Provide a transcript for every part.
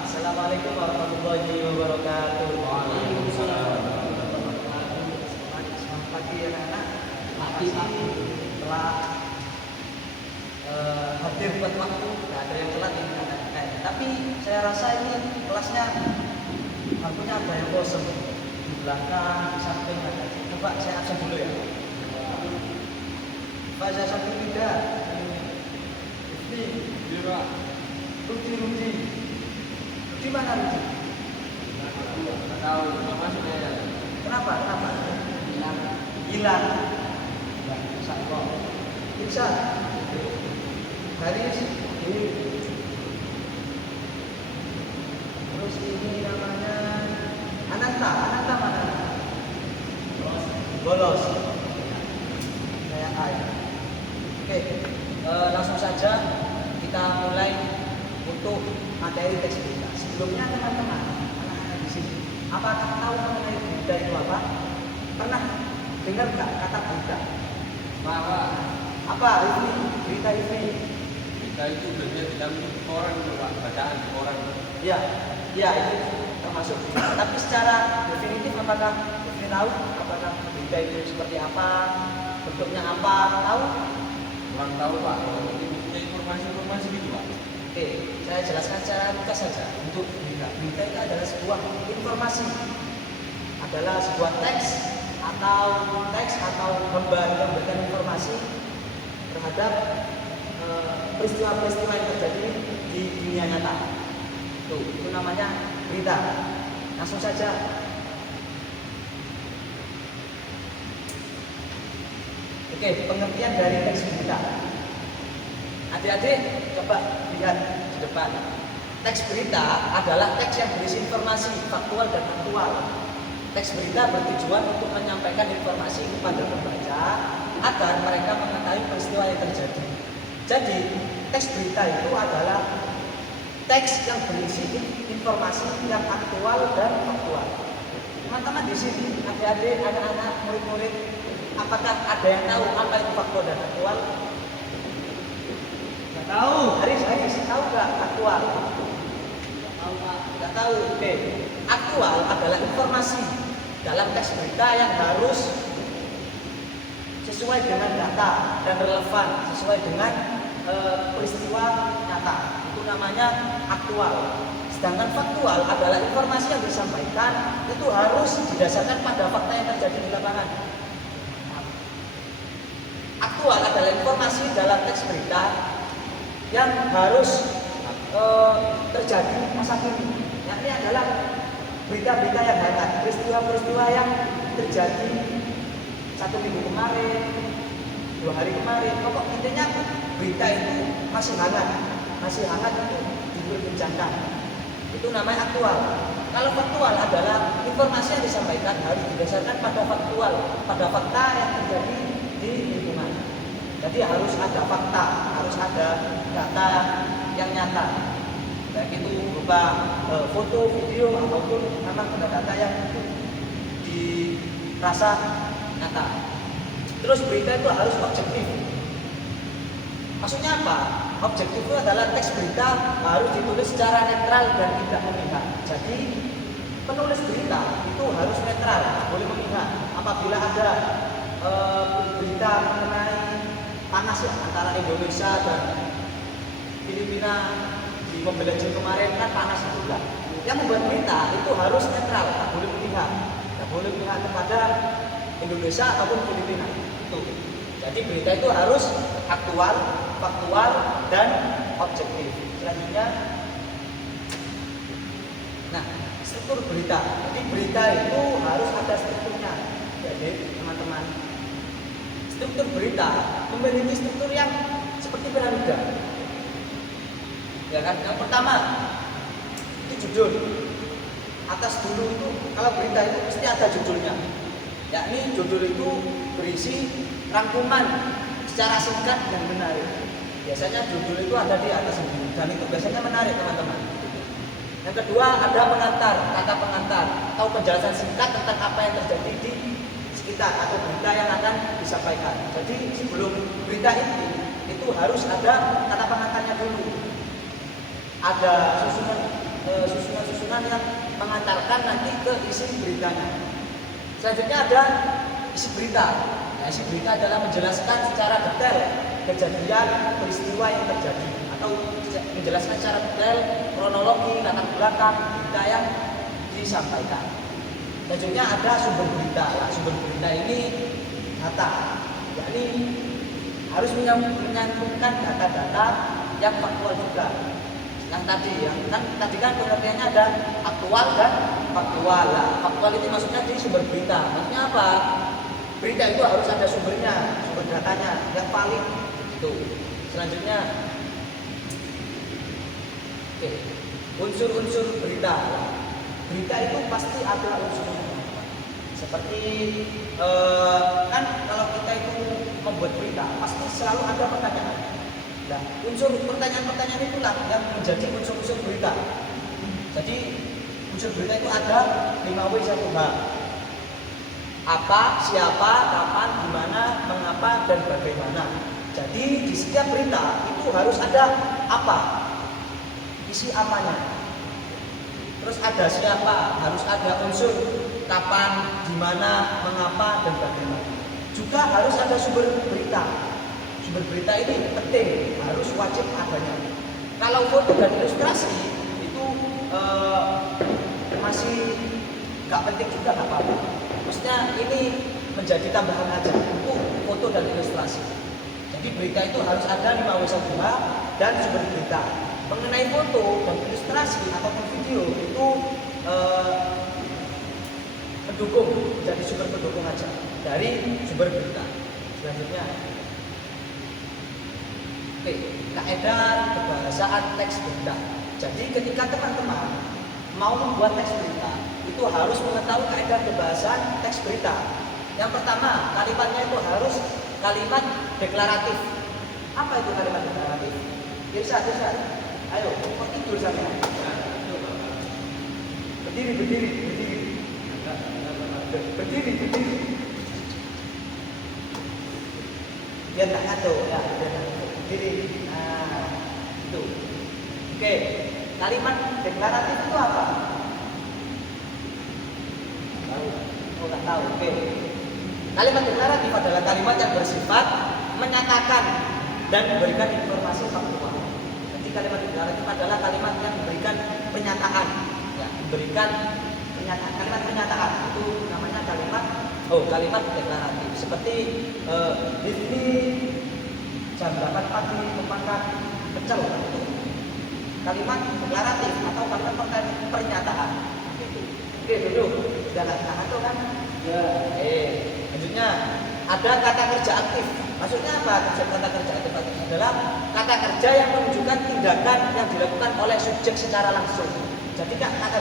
Assalamualaikum warahmatullahi wabarakatuh. Waalaikumsalam. Selamat pagi anak-anak. Telah hadir buat waktu. Nggak ada yang telat ini anak-anak. Tapi saya rasa ini kelasnya bangkunya ada yang kosong. Di belakang, di samping ada. Coba saya absen dulu ya. Pak saya sambil tidak. Ini, Rudi. Di mana Rudi? Nggak tahu, Mama sudah Kenapa? Hilang. Bisa. Haris. Terus ini namanya Ananta mana? Bolos. Kayak air. Oke, langsung saja kita mulai untuk materi teks berita. Sebelumnya teman-teman, anak-anak di sini, apakah tahu mengenai berita itu apa? Pernah dengar nggak kata berita? Apa ini? Berita ini? kita itu biasanya dalam koran itu Pak, bacaan di koran. Ya itu termasuk. Tapi secara definitif apakah Rifni tahu apakah berita itu seperti apa, bentuknya apa, tahu? Kurang tahu Pak, ini punya informasi gitu Pak. Oke, saya jelaskan secara ringkas saja untuk berita. Berita itu adalah sebuah informasi, adalah sebuah teks atau gambar yang memberikan informasi terhadap peristiwa-peristiwa yang terjadi di dunia nyata. Itu namanya berita. Langsung saja. Oke, pengertian dari teks berita. Adik-adik coba lihat di depan. Teks berita adalah teks yang berisi informasi faktual dan aktual. Teks berita bertujuan untuk menyampaikan informasi kepada pembaca agar mereka mengetahui peristiwa yang terjadi. Jadi, teks berita itu adalah teks yang berisi informasi yang aktual dan faktual. Teman-teman di sini, adik-adik, anak-anak, murid-murid, apakah ada yang tahu apa itu faktual dan aktual? Nggak tahu. Haris tahu nggak aktual? Tahu Pak. Nggak tahu. Oke. Aktual adalah informasi dalam teks berita yang harus sesuai dengan data dan relevan sesuai dengan peristiwa nyata. Itu namanya aktual. Sedangkan faktual adalah informasi yang disampaikan itu harus didasarkan pada fakta yang terjadi di lapangan. Aktual adalah informasi dalam teks berita yang harus terjadi masa kini. Ini adalah berita-berita yang hangat, peristiwa-peristiwa yang terjadi 1 minggu kemarin, 2 hari kemarin. Pokok intinya berita itu masih hangat itu diperbincangkan. Itu namanya aktual. Kalau faktual adalah informasi yang disampaikan harus didasarkan pada fakta yang terjadi di lingkungan. Jadi harus ada fakta, harus ada data yang nyata. Baik itu berupa foto, video, ataupun memang data yang dirasa nyata. Terus berita itu harus objektif. Maksudnya apa? Objektif itu adalah teks berita harus ditulis secara netral dan tidak memihak. Jadi penulis berita itu harus netral, boleh memihak. Apabila ada berita mengenai panas ya antara Indonesia dan Filipina di Mobile Legends kemarin kan panas juga. Yang membuat berita itu harus netral, tak boleh memihak kepada Indonesia ataupun Filipina. Itu. Jadi berita itu harus aktual, faktual, dan objektif. Selanjutnya, nah struktur berita. Jadi berita itu harus ada strukturnya. Jadi teman-teman, struktur berita memiliki struktur yang seperti piramida. Ya kan? Yang pertama itu judul. Atas dulu itu kalau berita itu pasti ada judulnya. Yakni judul itu berisi rangkuman secara singkat dan menarik. Biasanya judul itu ada di atas sendiri dan itu biasanya menarik teman-teman. Yang kedua ada pengantar, kata pengantar atau penjelasan singkat tentang apa yang terjadi di sekitar atau berita yang akan disampaikan. Jadi sebelum berita itu harus ada kata pengantarnya dulu. Ada susunan yang mengantarkan nanti ke isi beritanya. Selanjutnya ada isi berita. Nah, isi berita adalah menjelaskan secara detail kejadian peristiwa yang terjadi atau menjelaskan secara detail kronologi latar belakang berita yang disampaikan. Selanjutnya ada sumber berita. Nah, sumber berita ini data, yakni harus menyambungkan data-data yang faktual juga. Yang tadi kan pengertiannya ada aktual dan faktual. Nah, faktual ini maksudnya di sumber berita. Maksudnya apa? Berita itu harus ada sumbernya, sumber datanya yang valid. Itu. Selanjutnya, unsur-unsur berita. Berita itu pasti ada unsurnya. Seperti kan kalau kita itu membuat berita, pasti selalu ada pertanyaan. Nah, unsur pertanyaan-pertanyaan itulah yang menjadi unsur-unsur berita. Jadi unsur berita itu ada 5W1H. Apa, siapa, kapan, di mana, mengapa, dan bagaimana. Jadi di setiap berita itu harus ada apa, isi apanya. Terus ada siapa, harus ada unsur kapan, di mana, mengapa, dan bagaimana. Juga harus ada sumber berita. Sumber berita ini penting, harus wajib adanya. Kalau foto dan ilustrasi itu masih nggak penting juga, nggak apa-apa. Maksudnya ini menjadi tambahan aja untuk foto dan ilustrasi. Jadi berita itu harus ada 5W1H dan sumber berita. Mengenai foto dan ilustrasi ataupun video itu pendukung, jadi sumber pendukung aja dari sumber berita. Selanjutnya, kaidah kebahasaan teks berita. Jadi ketika teman-teman mau membuat teks berita, itu harus mengetahui kaidah kebahasaan teks berita. Yang pertama, kalimatnya itu harus kalimat deklaratif. Apa itu kalimat deklaratif? Bisa. Ayo, kok tidur sana? Berdiri. Biar tak ngatur, ya. Berdiri. Nah, itu. Oke, kalimat deklaratif itu apa? Tak tahu. Oke. Kalimat deklaratif adalah kalimat yang bersifat menyatakan dan memberikan informasi faktual. Jadi kalimat deklaratif adalah kalimat yang memberikan pernyataan, ya, kalimat pernyataan. Itu namanya kalimat deklaratif. Seperti ini jam 8 pagi memakan pecel. Itu kalimat deklaratif atau kalimat pernyataan. Oke, duduk. Jangan tangan tuh kan? Ya. Selanjutnya ada kata kerja aktif. Maksudnya apa? Kata kerja aktif adalah kata kerja yang menunjukkan tindakan yang dilakukan oleh subjek secara langsung. Jadi kata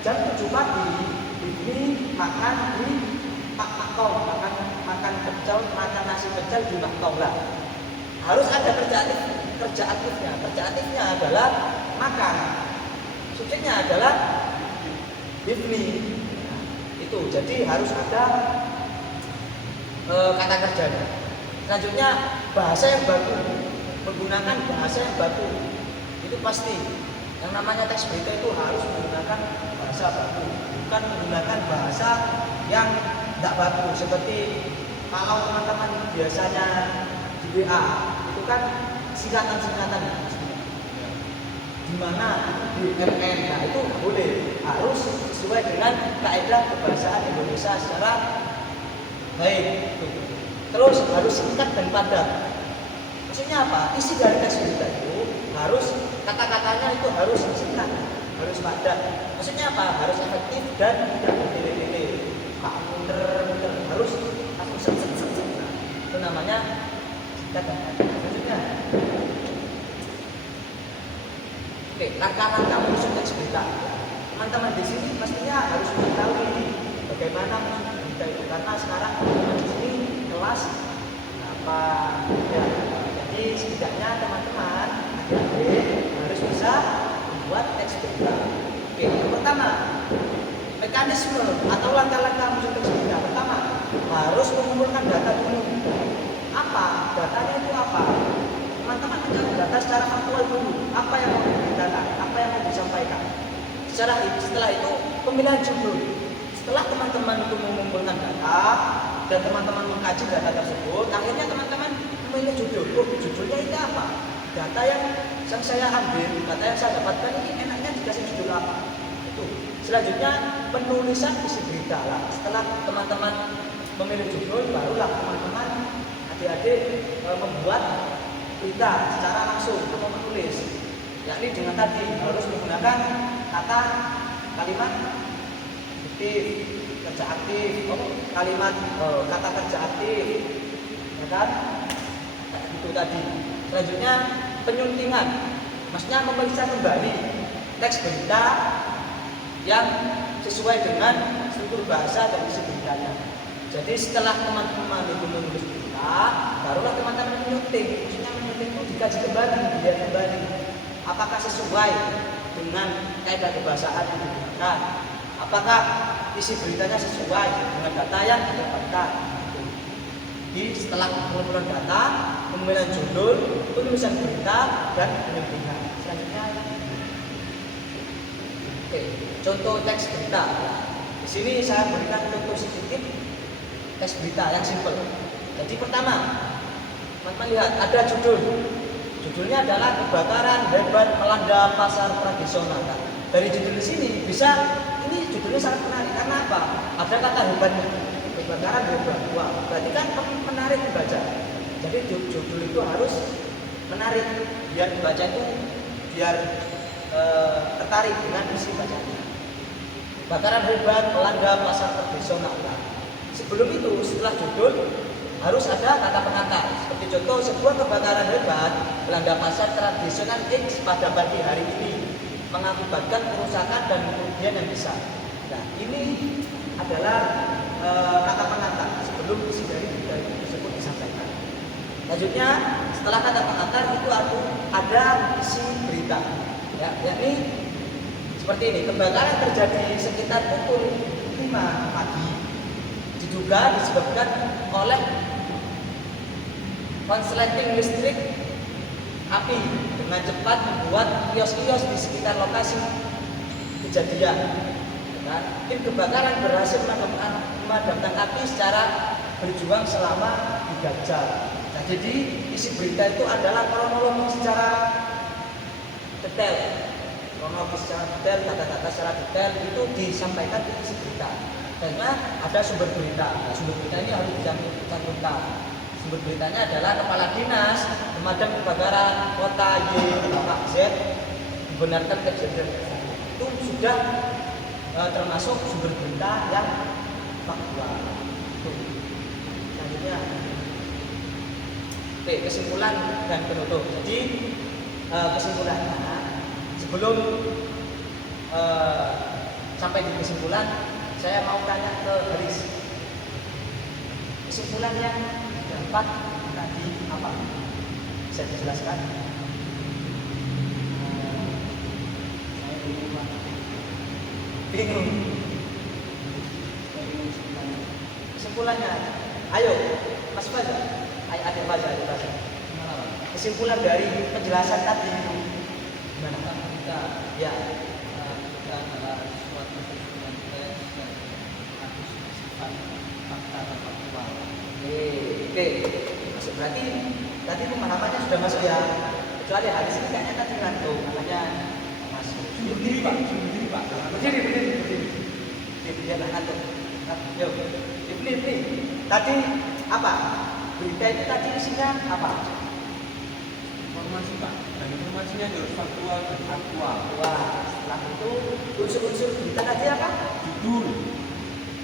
jam 7 pagi ini makan di Pak Makong, makan pecel, makan nasi pecel di Makong lah. Harus ada kerja aktifnya. Kerja aktifnya adalah makan. Subjeknya adalah Bifni. Itu jadi harus ada kata kerjanya. Selanjutnya bahasa yang baku, menggunakan bahasa yang baku itu pasti. Yang namanya teks berita itu harus menggunakan bahasa baku, bukan menggunakan bahasa yang tidak baku. Seperti kalau teman-teman biasanya di WA itu kan singkatan di mana di MN, nah itu boleh, harus sesuai dengan kaidah kebahasaan Indonesia secara baik. Terus harus singkat dan padat. Maksudnya apa? Isi dari teks berita itu harus kata-katanya itu harus singkat, harus padat. Maksudnya apa? Harus efektif dan tidak bertele-tele. Muter harus langsung set. Itu namanya singkat dan padat. Maksudnya langkah-langkah menyusun teks berita. Teman-teman di sini pastinya harus mengetahui bagaimana menyusun berita itu, karena sekarang teman-teman di sini kelas apa ya. Jadi setidaknya teman-teman adik-adik harus bisa membuat teks berita. Oke, yang pertama, mekanisme atau langkah-langkah menyusun teks berita. Pertama, harus mengumpulkan data dulu. Apa? Datanya itu apa? Teman-teman mencari data secara faktual dulu. Apa yang mau diberitakan? Apa yang mau disampaikan? Setelah itu pemilihan judul. Setelah teman-teman itu mengumpulkan data dan teman-teman mengkaji data tersebut, akhirnya teman-teman memilih judul. Oh, judulnya itu apa? Data yang saya ambil, data yang saya dapatkan ini enaknya dikasih judul apa? Itu. Selanjutnya penulisan isi berita lah. Setelah teman-teman memilih judul, barulah teman-teman adik-adik membuat berita secara langsung atau menulis. Yakni dengan tadi harus menggunakan kata kalimat aktif, kerja aktif, kalimat kata kerja aktif, ya kan? Itu tadi. Selanjutnya penyuntingan, maksudnya memeriksa kembali teks berita yang sesuai dengan struktur bahasa dan isi beritanya. Jadi setelah teman-teman itu menulis berita, barulah teman-teman menyunting. Maksudnya menyunting itu dikaji kembali, dilihat kembali, apakah sesuai dengan kaidah kebahasaan yang digunakan, apakah isi beritanya sesuai dengan data yang didapatkan. Jadi setelah pengumpulan data, pemilihan judul, penulisan berita, dan penyuntingan. Selanjutnya, oke, contoh teks berita. Di sini saya berikan contoh sedikit teks berita yang simpel. Jadi pertama, teman-teman lihat ada judul. Judulnya adalah kebakaran hebat melanda pasar tradisional. Nah, dari judul di sini ini judulnya sangat menarik karena apa? Ada kata hebatnya. Kebakaran hebat. Wah, berarti kan menarik dibaca. Jadi judul itu harus menarik biar dibaca itu biar tertarik dengan isi bacanya. Kebakaran hebat melanda pasar tradisional. Nah, sebelum itu, setelah judul harus ada kata pengantar. Seperti contoh, sebuah kebakaran hebat melanda pasar tradisional X pada pagi hari ini mengakibatkan kerusakan dan kerugian yang besar. Nah, ini adalah kata pengantar sebelum isi dari berita tersebut disampaikan. Selanjutnya, setelah kata pengantar itu ada isi berita. Ya, yakni seperti ini, kebakaran terjadi sekitar pukul 5 pagi. Diduga disebabkan oleh konsleting listrik api dengan cepat membuat kios-kios di sekitar lokasi kejadian. Tim kebakaran berhasil memadamkan api secara berjuang selama 3 jam. Nah, jadi isi berita itu adalah kronologi secara detail. Kronologi secara detail, kata-kata secara detail itu disampaikan di isi berita. Karena ada sumber berita. Nah, sumber berita ini harus dicantumkan. Sumber beritanya adalah Kepala Dinas Pemadam Kebakaran Kota Y Bapak Z membenarkan kejadian itu sudah termasuk sumber berita yang faktual. Selanjutnya, kesimpulan dan penutup. Jadi kesimpulannya sebelum sampai di kesimpulan, saya mau tanya ke Haris. Kesimpulan yang dapat tadi apa? Bisa dijelaskan? Bingung. Kesimpulannya, ayo, Mas Fajar, adik Fajar. Kesimpulan dari penjelasan tadi itu gimana? Kita Ya. adalah suatu kesimpulan teks yang harus bersifat fakta dan faktual. Oke. Masuk, berarti tadi pemahamannya sudah masuk ya. Kecuali hari ini kayaknya tadi ngantuk, makanya masuk. Berdiri Pak, berdiri Pak. Berdiri. Dia ngantuk. Yuk, berdiri. Tadi apa? Berita itu tadi isinya apa? Informasi Pak, dan informasinya harus faktual dan faktual. Wah, setelah itu unsur-unsur berita tadi apa? Judul,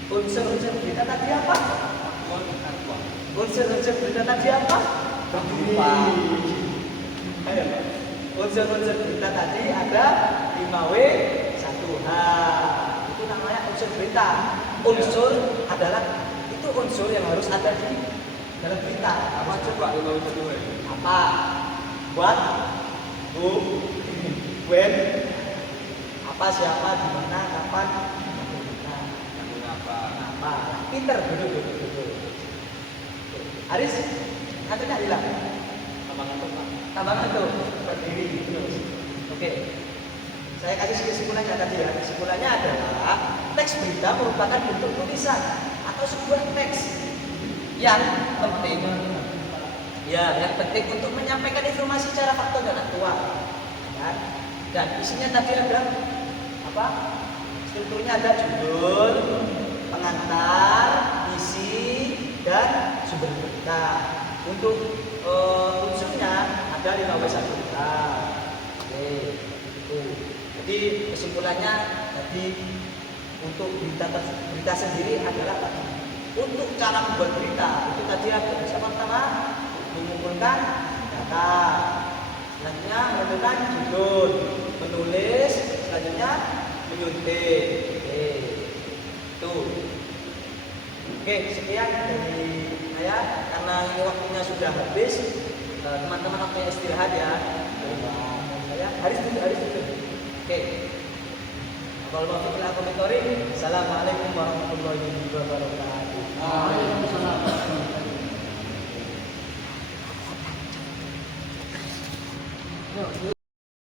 Unsur-unsur berita tadi apa? faktual dan faktual. Unsur-unsur berita tadi apa? Berupa. Ayo, unsur-unsur berita tadi ada 5W 1H. Itu namanya unsur berita. Unsur adalah itu unsur yang harus ada di dalam berita. Apa coba kalau satu Apa? What? Who? When? Apa, siapa, di mana, kapan, bagaimana. Namun apa? Apa? Pinter, duduk. Aris, ngantuknya hilang. Tambah ngantuk, berdiri terus. Oke. Saya kasih kesimpulannya tadi ya. Kesimpulannya adalah teks berita merupakan bentuk tulisan atau sebuah teks yang penting. Ya, yang penting untuk menyampaikan informasi secara faktual dan aktual. Ya. Dan isinya tadi ada apa? Strukturnya ada judul, pengantar, isi, dan sumber berita. Untuk unsurnya ada 15 berita. Oke, itu. Jadi kesimpulannya tadi untuk berita sendiri adalah untuk cara membuat berita itu tadi ada pertama mengumpulkan data, selanjutnya menentukan judul, menulis, selanjutnya menyuntik. Itu. Oke, sekian dari saya karena ini waktunya sudah habis. Teman-teman waktunya istirahat ya. Saya Haris tutup. Oke. Kalau mau kita komentori, assalamualaikum warahmatullahi wabarakatuh.